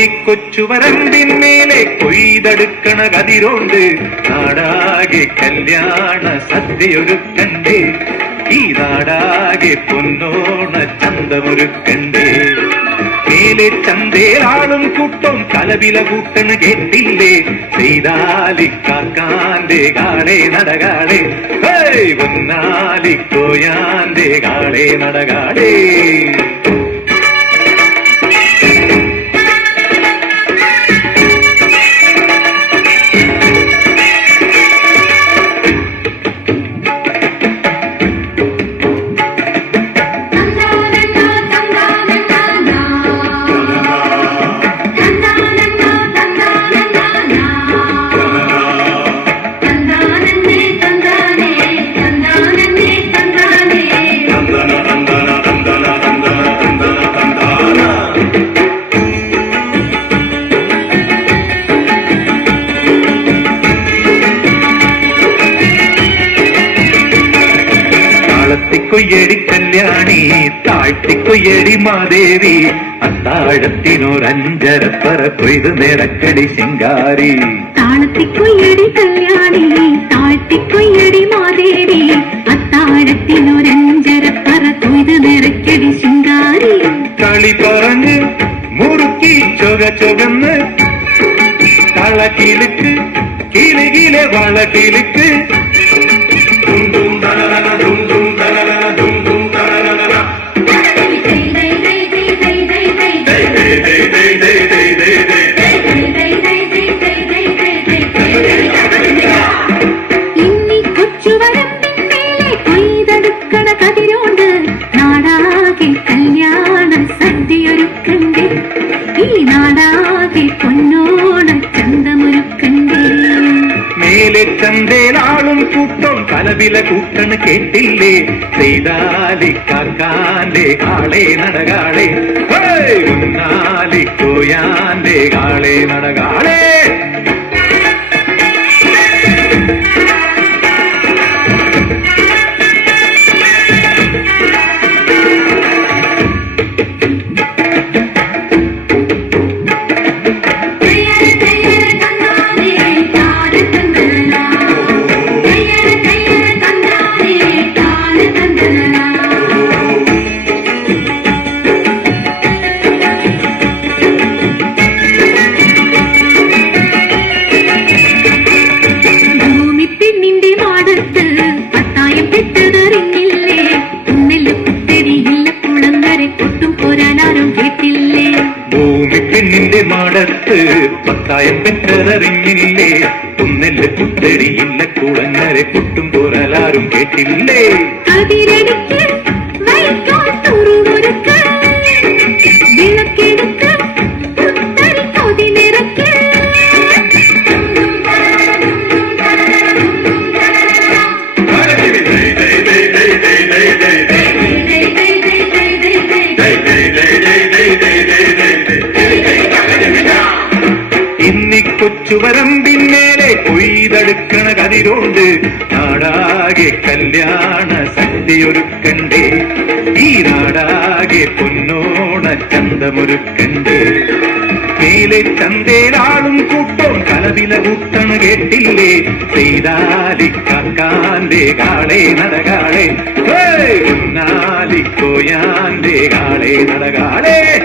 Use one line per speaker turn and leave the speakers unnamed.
ഇനി കൊച്ചുവരമ്പിന്മേലെ കൊയ്തെടുക്കണ കതിരോണ്ട് നാടാകെ കല്യാണ സദ്യയൊരുക്കണ്ടേ. ഈ നാടാകെ പൊന്നോണ ചന്തമൊരുക്കണ്ടേ. മേലെ ചന്തേലാളും കൂട്ടം കലവില കൂട്ടണ കേട്ടില്ലേ. ചെയ്താലിക്കാക്കാന്റെ കാളെ നടകാളെ. പൊന്നാലിക്കോയാന്റെ കാളെ നടകാളേ. எடி கல்யாணி தாழ்த்திக்கு எடி மாதேவி. அத்தாழத்தினோர் அஞ்சர பரப்பு இது நிறக்கடி சிங்காரி. தாளத்திக்கு எடி கல்யாணி தாழ்த்திக்கு எடி மாதேவி. அத்தாழத்தினோர் அஞ்சர பரப்பு இது நிறக்கடி சிங்காரி.
களி பறந்து முறுக்கி சொக சொகன்னு. தள கீழுக்கு கீழே கீழே வள கீழுக்கு
മേലെ ചന്തേലാളും കൂട്ടം കലവില കൂട്ടണ് കേട്ടില്ലേ ചെയ്താലിക്കാർക്കാന്റെ കാളെ നടകാളെ! ഉന്നാലിക്കോയാന്റെ കാളെ നടകാളെ
മാടത്ത് പത്തായം
പെറ്റതറിഞ്ഞില്ലേ? ഒന്നല്ല കുത്തടിയില്ല കുളങ്ങരെ കുട്ടും പോരാലാരും കേട്ടില്ലേ? കൊച്ചുവരമ്പിന്മേലെ കൊയ്തെടുക്കണ കതിരോണ്ട് നാടാകെ കല്യാണ സദ്യയൊരുക്കണ്ടേ ഈ നാടാകെ പൊന്നോണ ചന്തമൊരുക്കണ്ടേ. മേലെ ചന്തേലാളും കൂട്ടം കലവില കൂട്ടണ കേട്ടില്ലേ? ചെയ്താലിക്കാക്കാന്റെ കാളെ നടകാളെ. ഹേയ്! ഉന്നാലിക്കോയാന്റെ കാളെ നടകാളെ.